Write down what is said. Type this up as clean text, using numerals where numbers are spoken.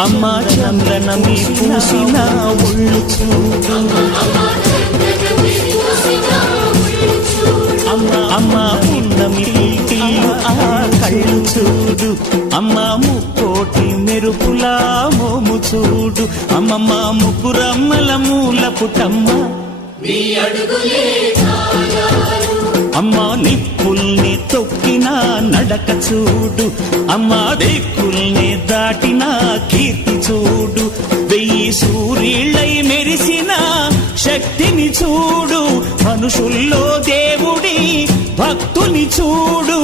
అమ్మ చందనమి పూసిన ఒళ్ళు చూడు అమ్మ పున్నమి ఆ కళ్ళు చూడు అమ్మ ముక్కోటి మెరుపులా మోము చూడు అమ్మమ్మ ముగ్గురమ్మల మూల పుటమ్మ అమ్మ నిప్పుల్ని తొక్కిన నడక చూడు అమ్మ దిక్కుల్ని దాటిన కీర్తి చూడు 1000 సూర్యుళ్ళై మెరిసిన శక్తిని చూడు మనుషుల్లో దేవుడి భక్తుని చూడు